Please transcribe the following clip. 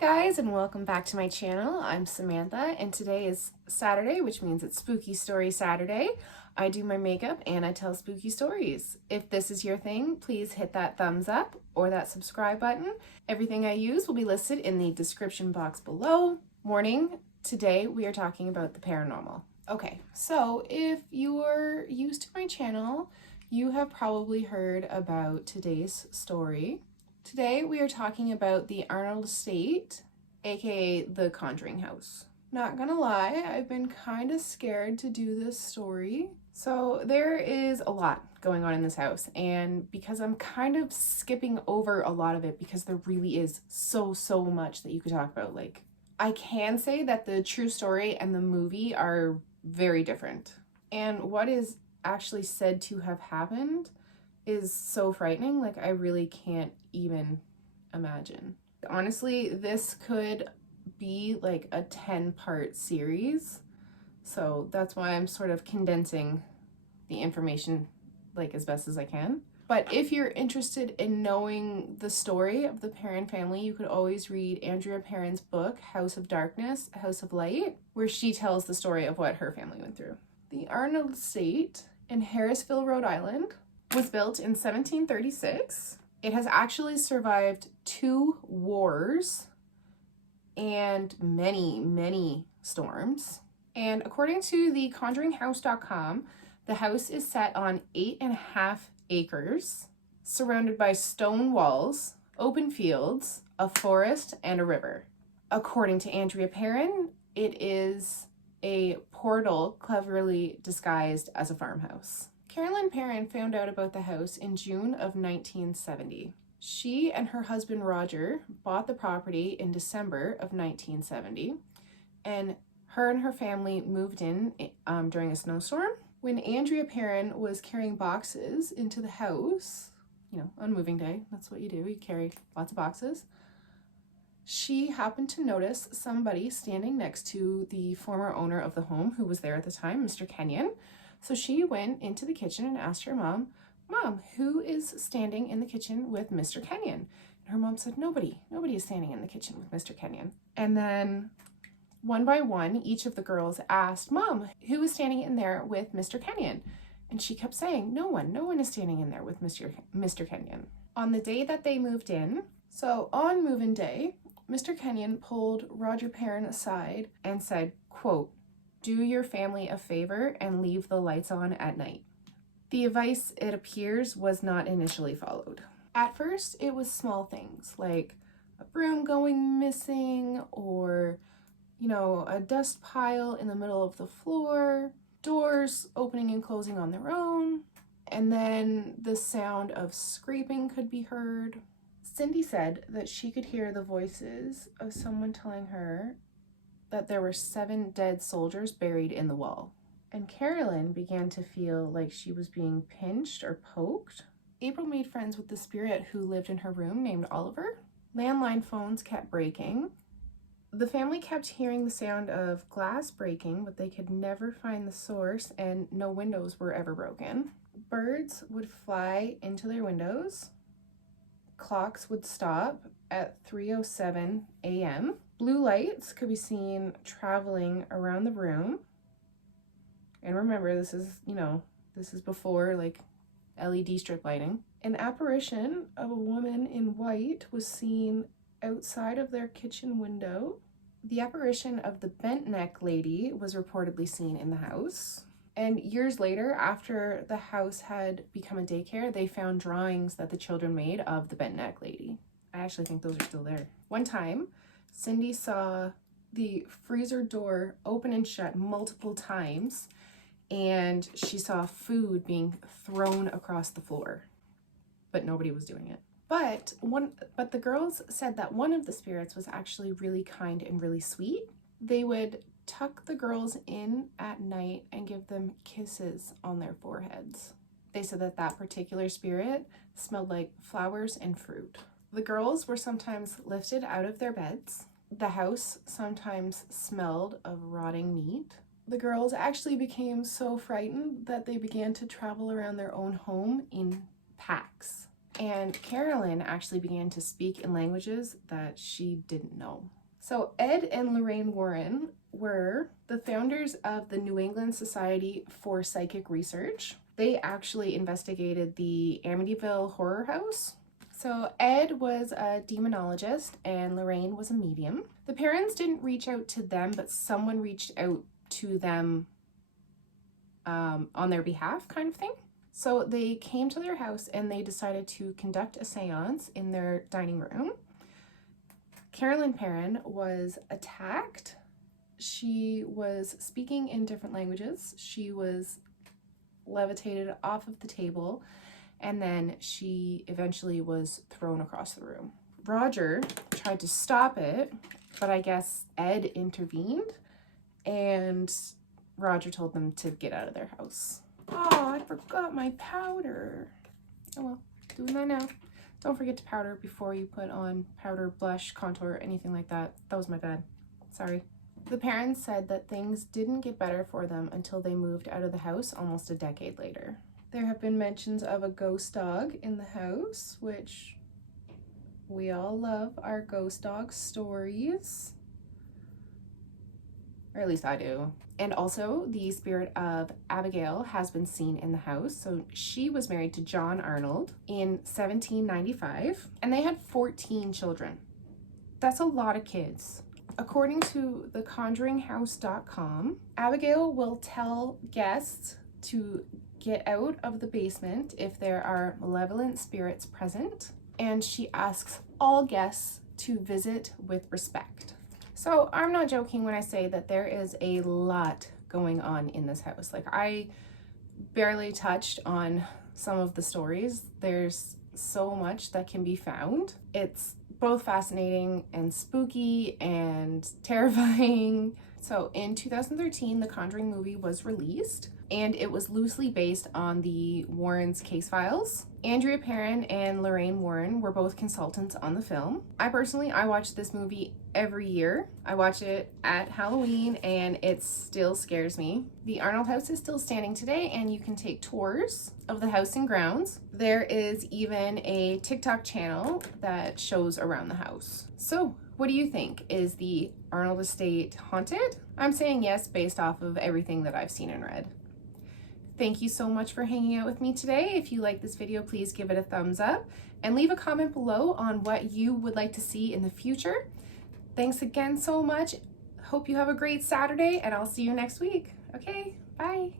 Hi guys, and welcome back to my channel. I'm Samantha, and today is Saturday, which means it's Spooky Story Saturday. I do my makeup and I tell spooky stories. If this is your thing, please hit that thumbs up or that subscribe button. Everything I use will be listed in the description box below. Warning, today we are talking about the paranormal. Okay, so if you're used to my channel, you have probably heard about today's story. Today we are talking about the Arnold estate, aka the Conjuring house. Not gonna lie, I've been kind of scared to do this story. So there is a lot going on in this house, and because I'm kind of skipping over a lot of it because there really is so much that you could talk about. Like, I can say that the true story and the movie are very different. And what is actually said to have happened is so frightening. Like, I really can't even imagine. Honestly, this could be like a 10-part series, so that's why I'm sort of condensing the information like as best as I can. But if you're interested in knowing the story of the Perron family, you could always read Andrea Perron's book, House of Darkness, House of Light, where she tells the story of what her family went through. The Arnold estate in Harrisville, Rhode Island, was built in 1736. It has actually survived 2 wars and many storms. And according to the ConjuringHouse.com, the house is set on 8.5 acres, surrounded by stone walls, open fields, a forest, and a river. According to Andrea Perron, it is a portal cleverly disguised as a farmhouse. Carolyn Perron found out about the house in June of 1970. She and her husband Roger bought the property in December of 1970, and her family moved in during a snowstorm. When Andrea Perron was carrying boxes into the house, you know, on moving day, that's what you do, you carry lots of boxes, she happened to notice somebody standing next to the former owner of the home who was there at the time, Mr. Kenyon. So she went into the kitchen and asked her mom, who is standing in the kitchen with Mr. Kenyon? And her mom said, nobody is standing in the kitchen with Mr. Kenyon. And then one by one, each of the girls asked, Mom, who is standing in there with Mr. Kenyon? And she kept saying, no one is standing in there with Mr. Kenyon. On the day that they moved in, so on move-in day, Mr. Kenyon pulled Roger Perron aside and said, quote, do your family a favor and leave the lights on at night. The advice, it appears, was not initially followed. At first, it was small things like a broom going missing or, you know, a dust pile in the middle of the floor, doors opening and closing on their own, and then the sound of scraping could be heard. Cindy said that she could hear the voices of someone telling her that there were 7 dead soldiers buried in the wall. And Carolyn began to feel like she was being pinched or poked. April made friends with the spirit who lived in her room named Oliver. Landline phones kept breaking. The family kept hearing the sound of glass breaking, but they could never find the source, and no windows were ever broken. Birds would fly into their windows. Clocks would stop at 3:07 a.m. Blue lights could be seen traveling around the room. And remember, this is before like LED strip lighting. An apparition of a woman in white was seen outside of their kitchen window. The apparition of the bent neck lady was reportedly seen in the house. And years later, after the house had become a daycare, they found drawings that the children made of the bent neck lady. I actually think those are still there. One time, Cindy saw the freezer door open and shut multiple times, and she saw food being thrown across the floor, but nobody was doing it. But the girls said that one of the spirits was actually really kind and really sweet. They would tuck the girls in at night and give them kisses on their foreheads. They said that that particular spirit smelled like flowers and fruit. The girls were sometimes lifted out of their beds. The house sometimes smelled of rotting meat. The girls actually became so frightened that they began to travel around their own home in packs. And Carolyn actually began to speak in languages that she didn't know. So Ed and Lorraine Warren were the founders of the New England Society for Psychic Research. They actually investigated the Amityville Horror House. So Ed was a demonologist and Lorraine was a medium. The parents didn't reach out to them, but someone reached out to them on their behalf, kind of thing. So they came to their house and they decided to conduct a seance in their dining room. Carolyn Perrin was attacked. She was speaking in different languages. She was levitated off of the table, and then she eventually was thrown across the room. Roger tried to stop it, but I guess Ed intervened, and Roger told them to get out of their house. Oh, I forgot my powder. Oh well, doing that now. Don't forget to powder before you put on powder, blush, contour, anything like that. That was my bad. Sorry. The parents said that things didn't get better for them until they moved out of the house almost a decade later. There have been mentions of a ghost dog in the house, which we all love our ghost dog stories. Or at least I do. And also the spirit of Abigail has been seen in the house. So she was married to John Arnold in 1795 and they had 14 children. That's a lot of kids. According to the conjuringhouse.com, Abigail will tell guests to get out of the basement if there are malevolent spirits present, and she asks all guests to visit with respect. So I'm not joking when I say that there is a lot going on in this house. Like, I barely touched on some of the stories. There's so much that can be found. It's both fascinating and spooky and terrifying. So in 2013, the Conjuring movie was released, and it was loosely based on the Warrens' case files. Andrea Perrin and Lorraine Warren were both consultants on the film. I watch this movie every year. I watch it at Halloween and it still scares me. The Arnold house is still standing today and you can take tours of the house and grounds. There is even a TikTok channel that shows around the house. So what do you think? Is the Arnold estate haunted? I'm saying yes based off of everything that I've seen and read. Thank you so much for hanging out with me today. If you like this video, please give it a thumbs up and leave a comment below on what you would like to see in the future. Thanks again so much. Hope you have a great Saturday and I'll see you next week. Okay, bye.